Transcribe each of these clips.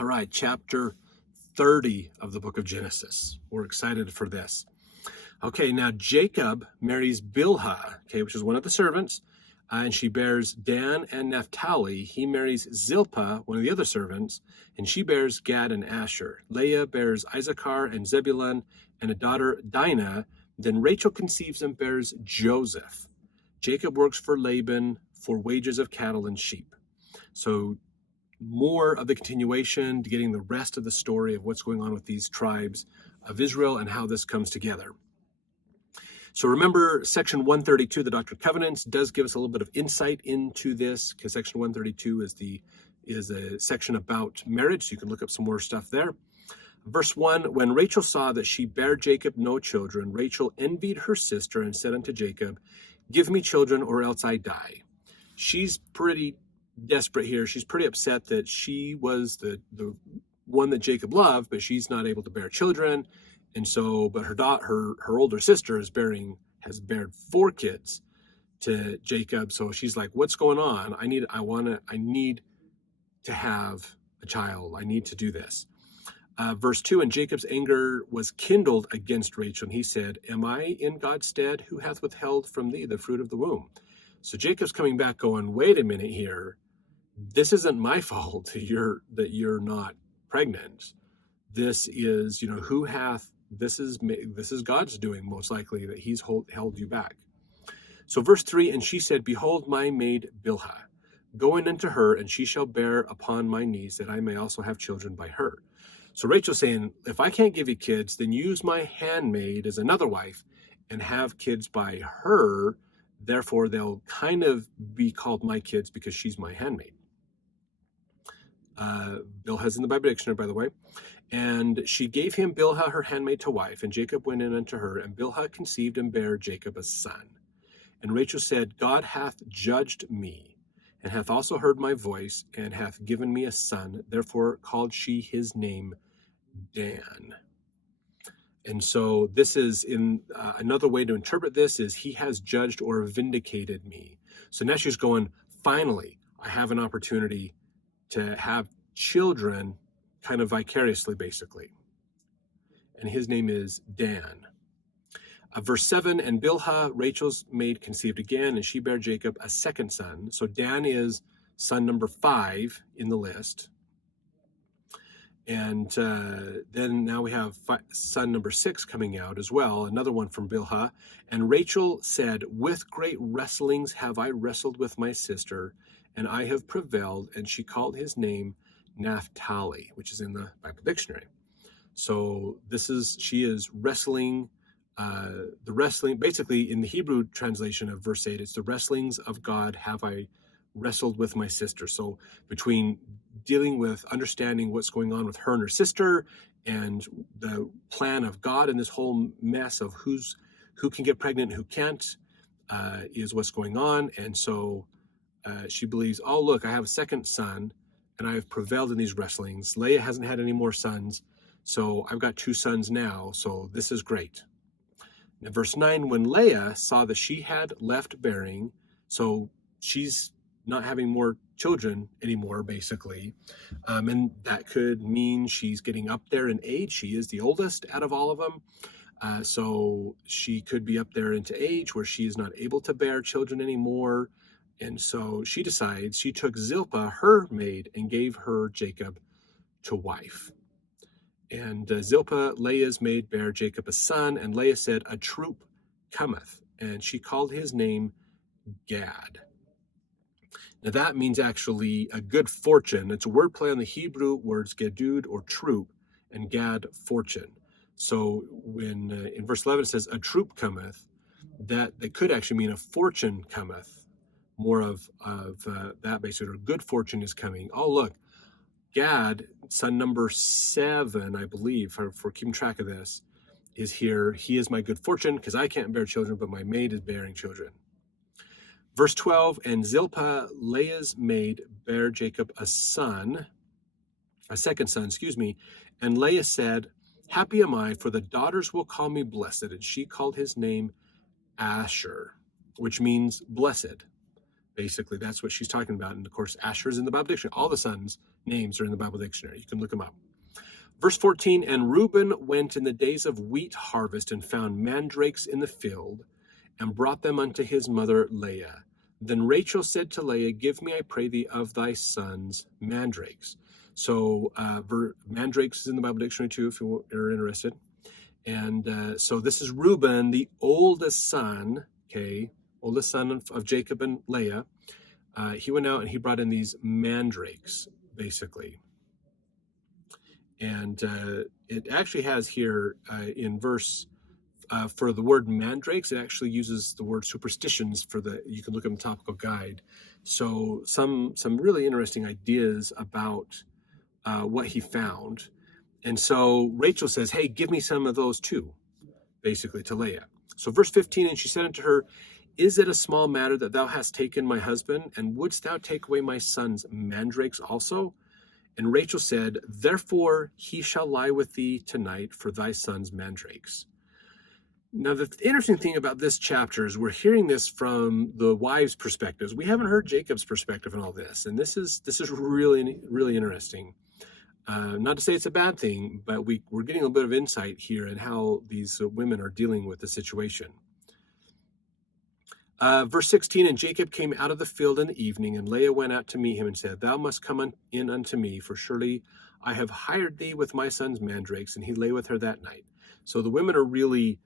All right, chapter 30 of the book of Genesis. We're excited for this. Okay, now Jacob marries Bilhah, which is one of the servants, and she bears Dan and Naphtali. He marries Zilpah, one of the other servants, and she bears Gad and Asher. Leah bears Issachar and Zebulun, and a daughter, Dinah. Then Rachel conceives and bears Joseph. Jacob works for Laban for wages of cattle and sheep. So more of the continuation, getting the rest of the story of what's going on with these tribes of Israel and how this comes together. So remember, section 132, the Doctrine of Covenants, does give us a little bit of insight into this, because section 132 is a section about marriage, so you can look up some more stuff there. Verse 1, when Rachel saw that she bare Jacob no children, Rachel envied her sister and said unto Jacob, give me children or else I die. She's pretty desperate here. She's pretty upset that she was the one that Jacob loved, but she's not able to bear children. And so, but her older sister has bared 4 kids to Jacob. So she's like, what's going on? I need to have a child. I need to do this. Verse 2, and Jacob's anger was kindled against Rachel, and he said, am I in God's stead? Who hath withheld from thee the fruit of the womb? So Jacob's coming back going, wait a minute here. This isn't my fault that you're not pregnant. This is, this is God's doing, most likely, that he's held you back. So verse 3, and she said, behold, my maid Bilhah, go in unto her, and she shall bear upon my knees, that I may also have children by her. So Rachel's saying, if I can't give you kids, then use my handmaid as another wife and have kids by her. Therefore, they'll kind of be called my kids because she's my handmaid. Bilhah's in the Bible dictionary, by the way. And she gave him Bilhah, her handmaid, to wife, and Jacob went in unto her, and Bilhah conceived and bare Jacob a son. And Rachel said, God hath judged me, and hath also heard my voice, and hath given me a son. Therefore called she his name Dan. And so this is in another way to interpret this is he has judged or vindicated me. So now she's going, finally, I have an opportunity to have children kind of vicariously, basically. And his name is Dan. Verse 7, and Bilhah, Rachel's maid, conceived again, and she bare Jacob a second son. So Dan is son number 5 in the list. And then now we have son number 6 coming out as well, another one from Bilhah. And Rachel said, with great wrestlings have I wrestled with my sister, and I have prevailed. And she called his name Naphtali, which is in the Bible dictionary. So she is wrestling, the wrestling, basically in the Hebrew translation of verse 8, it's the wrestlings of God have I wrestled with my sister. So between dealing with understanding what's going on with her and her sister and the plan of God in this whole mess of who can get pregnant and who can't is what's going on. And so she believes, oh, look, I have a second son and I have prevailed in these wrestlings. Leah hasn't had any more sons, so I've got 2 sons now, so this is great. Now, verse 9, when Leah saw that she had left bearing, so she's not having more children anymore, basically. And that could mean she's getting up there in age. She is the oldest out of all of them. So she could be up there into age where she is not able to bear children anymore. And so she decides, she took Zilpah, her maid, and gave her Jacob to wife. And Zilpah, Leah's maid, bare Jacob a son. And Leah said, a troop cometh. And she called his name Gad. Now that means actually a good fortune. It's a word play on the Hebrew words gedud or troop and Gad, fortune. So when in verse 11 it says a troop cometh, that could actually mean a fortune cometh. More of that basically, or good fortune is coming. Oh, look, Gad, son number 7, I believe, for keeping track of this, is here. He is my good fortune because I can't bear children, but my maid is bearing children. Verse 12, and Zilpah, Leah's maid, bare Jacob a second son, and Leah said, happy am I, for the daughters will call me blessed. And she called his name Asher, which means blessed. Basically, that's what she's talking about. And of course, Asher's in the Bible dictionary. All the sons' names are in the Bible dictionary. You can look them up. Verse 14, and Reuben went in the days of wheat harvest and found mandrakes in the field and brought them unto his mother Leah. Then Rachel said to Leah, give me, I pray thee, of thy sons mandrakes. So mandrakes is in the Bible dictionary too, if you are interested. And so this is Reuben, the oldest son, okay, oldest son of Jacob and Leah. He went out and he brought in these mandrakes, basically. And it actually has here in verse, for the word mandrakes, it actually uses the word superstitions you can look at the topical guide. So some really interesting ideas about what he found. And so Rachel says, hey, give me some of those too, basically to Leah. So verse 15, and she said unto her, is it a small matter that thou hast taken my husband? And wouldst thou take away my son's mandrakes also? And Rachel said, therefore he shall lie with thee tonight for thy son's mandrakes. Now, the interesting thing about this chapter is we're hearing this from the wives' perspectives. We haven't heard Jacob's perspective in all this. And this is really, really interesting. Not to say it's a bad thing, but we're getting a bit of insight here in how these women are dealing with the situation. Verse 16, and Jacob came out of the field in the evening, and Leah went out to meet him and said, thou must come in unto me, for surely I have hired thee with my son's mandrakes. And he lay with her that night. So the women are really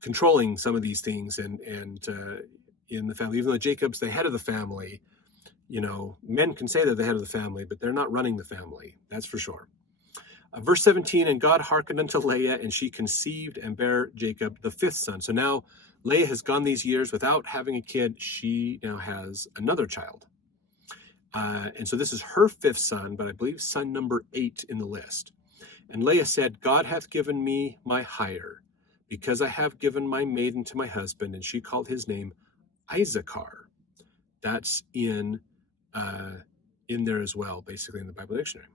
controlling some of these things and in the family, even though Jacob's the head of the family. You know, men can say they're the head of the family, but they're not running the family. That's for sure. Verse 17, and God hearkened unto Leah, and she conceived and bare Jacob the fifth son. So now Leah has gone these years without having a kid. She now has another child. And so this is her fifth son, but I believe son number 8 in the list. And Leah said, God hath given me my hire, because I have given my maiden to my husband. And she called his name Issachar. That's in there as well, basically in the Bible dictionary.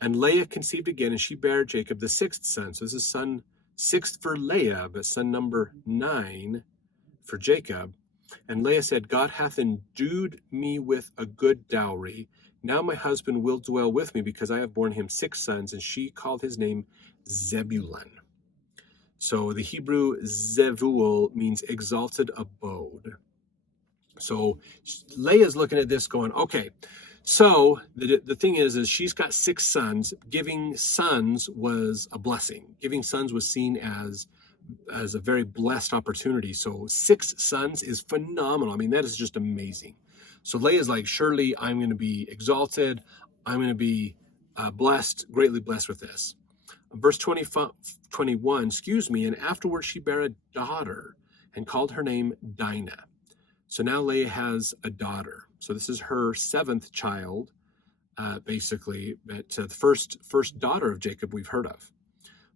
And Leah conceived again, and she bare Jacob the sixth son. So this is son 6 for Leah, but son number 9 for Jacob. And Leah said, God hath endued me with a good dowry. Now my husband will dwell with me, because I have borne him 6 sons. And she called his name Zebulun. So the Hebrew Zevul means exalted abode. So Leah's looking at this going, okay, so the thing is she's got 6 sons. Giving sons was a blessing. Giving sons was seen as a very blessed opportunity. So 6 sons is phenomenal. I mean, that is just amazing. So Leah's like, surely I'm going to be exalted. I'm going to be blessed, greatly blessed with this. Verse 21, and afterwards she bare a daughter and called her name Dinah. So now Leah has a daughter. So this is her 7th child, basically, but the first daughter of Jacob we've heard of.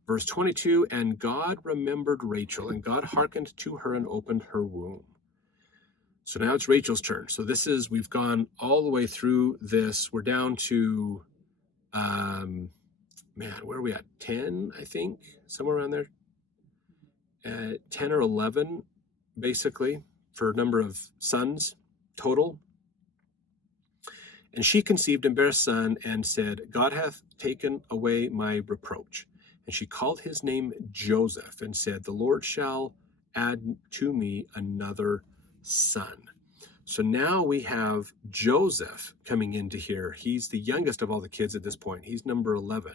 Verse 22, and God remembered Rachel, and God hearkened to her and opened her womb. So now it's Rachel's turn. So we've gone all the way through this. We're down to, where are we at? 10, I think, somewhere around there. 10 or 11, basically, for number of sons total. And she conceived and bare a son and said, God hath taken away my reproach. And she called his name Joseph and said, the Lord shall add to me another son. So now we have Joseph coming into here. He's the youngest of all the kids at this point. He's number 11.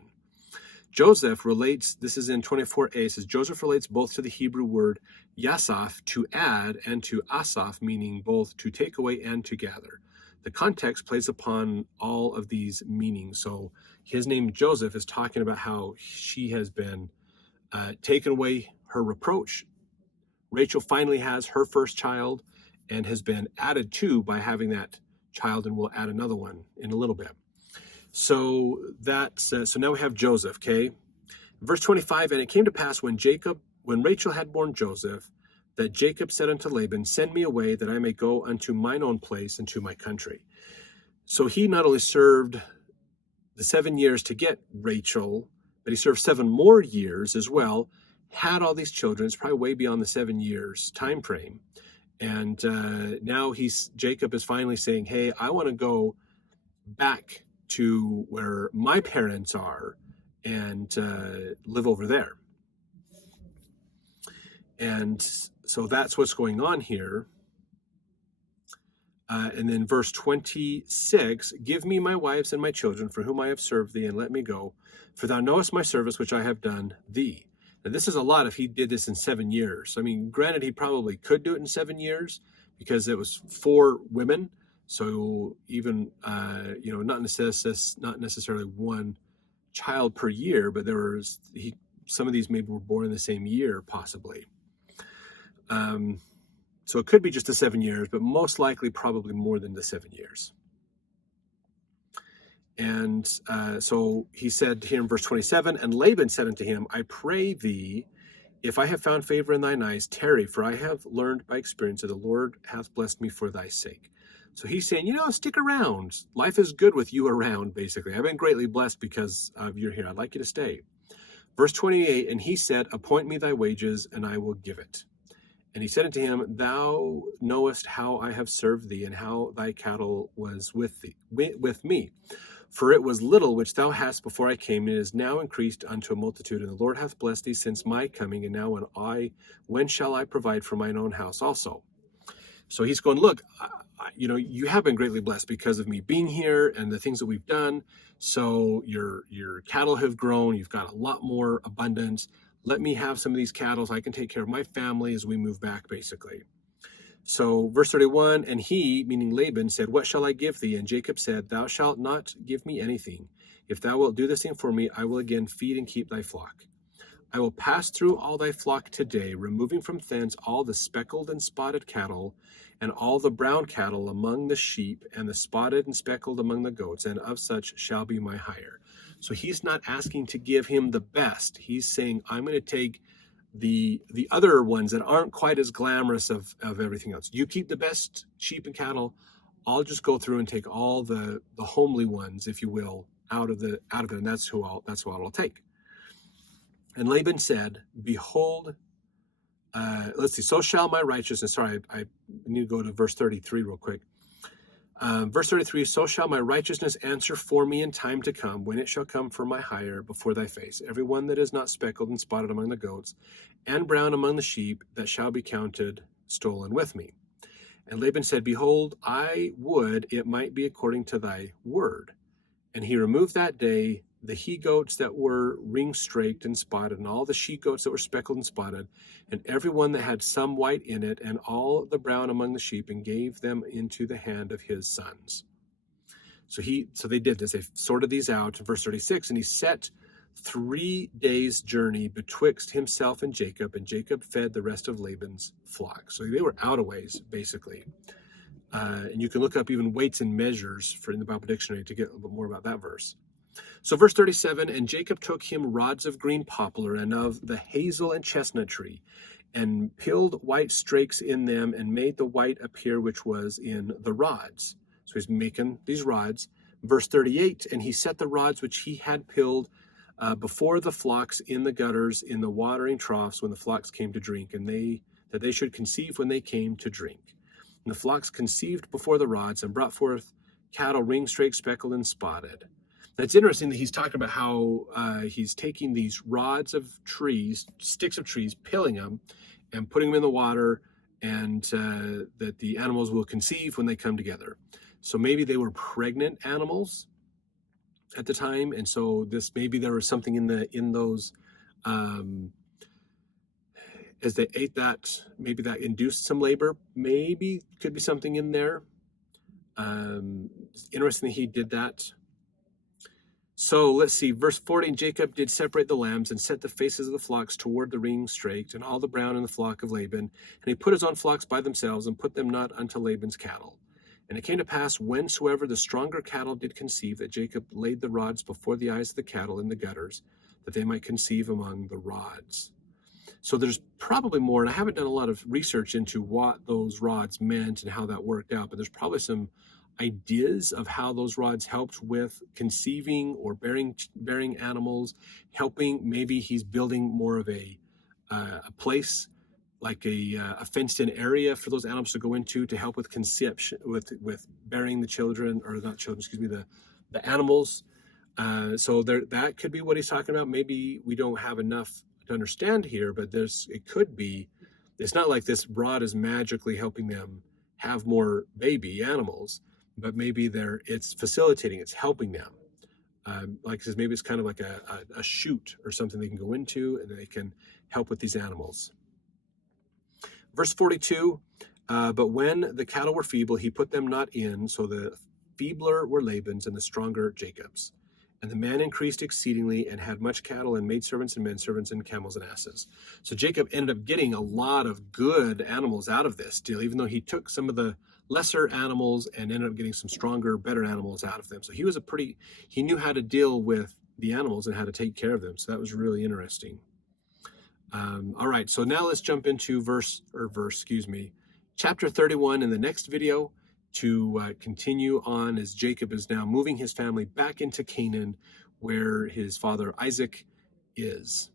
Joseph relates, this is in 24a, it says, Joseph relates both to the Hebrew word yasaf, to add, and to asaf, meaning both to take away and to gather. The context plays upon all of these meanings. So his name Joseph is talking about how she has been taken away her reproach. Rachel finally has her first child and has been added to by having that child, and we'll add another one in a little bit. So so now we have Joseph, okay? Verse 25, and it came to pass when Rachel had born Joseph, that Jacob said unto Laban, send me away that I may go unto mine own place and to my country. So he not only served the 7 years to get Rachel, but he served 7 more years as well, had all these children. It's probably way beyond the 7 years time frame. And now Jacob is finally saying, hey, I want to go back to where my parents are and live over there. And so that's what's going on here. And then verse 26, give me my wives and my children for whom I have served thee, and let me go. For thou knowest my service which I have done thee. Now this is a lot if he did this in 7 years. I mean, granted, he probably could do it in 7 years because it was 4 women. So even, not necessarily one child per year, but some of these maybe were born in the same year, possibly. So it could be just the 7 years, but most likely probably more than the 7 years. And so he said here in verse 27, and Laban said unto him, I pray thee, if I have found favor in thine eyes, tarry, for I have learned by experience that the Lord hath blessed me for thy sake. So he's saying, stick around. Life is good with you around, basically. I've been greatly blessed because of you're here. I'd like you to stay. Verse 28, and he said, appoint me thy wages, and I will give it. And he said unto him, thou knowest how I have served thee, and how thy cattle was with me. For it was little which thou hast before I came, and it is now increased unto a multitude. And the Lord hath blessed thee since my coming. And now when shall I provide for mine own house also? So he's going, look, you have been greatly blessed because of me being here and the things that we've done. So your cattle have grown. You've got a lot more abundance. Let me have some of these cattle so I can take care of my family as we move back, basically. So verse 31, and he, meaning Laban, said, what shall I give thee? And Jacob said, thou shalt not give me anything. If thou wilt do this thing for me, I will again feed and keep thy flock. I will pass through all thy flock today, removing from thence all the speckled and spotted cattle, and all the brown cattle among the sheep, and the spotted and speckled among the goats, and of such shall be my hire. So he's not asking to give him the best. He's saying, I'm going to take the other ones that aren't quite as glamorous of everything else. You keep the best sheep and cattle. I'll just go through and take all the homely ones, if you will, out of it, and that's what I'll take. And Laban said, behold, let's see, so shall my righteousness, sorry, I need to go to verse 33 real quick. Verse 33, so shall my righteousness answer for me in time to come, when it shall come for my hire before thy face. Every one that is not speckled and spotted among the goats, and brown among the sheep, that shall be counted stolen with me. And Laban said, behold, I would it might be according to thy word. And he removed that day the he-goats that were ring-straked and spotted, and all the she-goats that were speckled and spotted, and every one that had some white in it, and all the brown among the sheep, and gave them into the hand of his sons. So they did this. They sorted these out in verse 36, and he set 3 days' journey betwixt himself and Jacob fed the rest of Laban's flock. So they were out a ways, basically. And you can look up even weights and measures in the Bible dictionary to get a little bit more about that verse. So verse 37, and Jacob took him rods of green poplar and of the hazel and chestnut tree, and pilled white strakes in them, and made the white appear which was in the rods. So he's making these rods. Verse 38, and he set the rods which he had pilled before the flocks in the gutters, in the watering troughs, when the flocks came to drink, and that they should conceive when they came to drink. And the flocks conceived before the rods, and brought forth cattle ring-straked, speckled, and spotted. It's interesting that he's talking about how he's taking these rods of trees, sticks of trees, pilling them, and putting them in the water, and that the animals will conceive when they come together. So maybe they were pregnant animals at the time, and so maybe there was something in those as they ate that, maybe that induced some labor. Maybe could be something in there. It's interesting that he did that. So let's see, verse 40, and Jacob did separate the lambs, and set the faces of the flocks toward the ring-straked, and all the brown in the flock of Laban. And he put his own flocks by themselves, and put them not unto Laban's cattle. And it came to pass, whensoever the stronger cattle did conceive, that Jacob laid the rods before the eyes of the cattle in the gutters, that they might conceive among the rods. So there's probably more, and I haven't done a lot of research into what those rods meant and how that worked out, but there's probably some ideas of how those rods helped with conceiving or bearing animals, helping. Maybe he's building more of a place a fenced-in area for those animals to go into to help with conception, with bearing the children, or not children, excuse me, the animals. So that could be what he's talking about. Maybe we don't have enough to understand here, but it could be. It's not like this rod is magically helping them have more baby animals, but maybe it's facilitating, it's helping them. Like I said, maybe it's kind of like a chute or something they can go into, and they can help with these animals. Verse 42, but when the cattle were feeble, he put them not in, so the feebler were Laban's and the stronger Jacob's. And the man increased exceedingly and had much cattle and maidservants and menservants and camels and asses. So Jacob ended up getting a lot of good animals out of this deal, even though he took some of the lesser animals and ended up getting some stronger, better animals out of them. So he knew how to deal with the animals and how to take care of them. So that was really interesting. All right, so now let's jump into chapter 31 in the next video to continue on as Jacob is now moving his family back into Canaan, where his father Isaac is.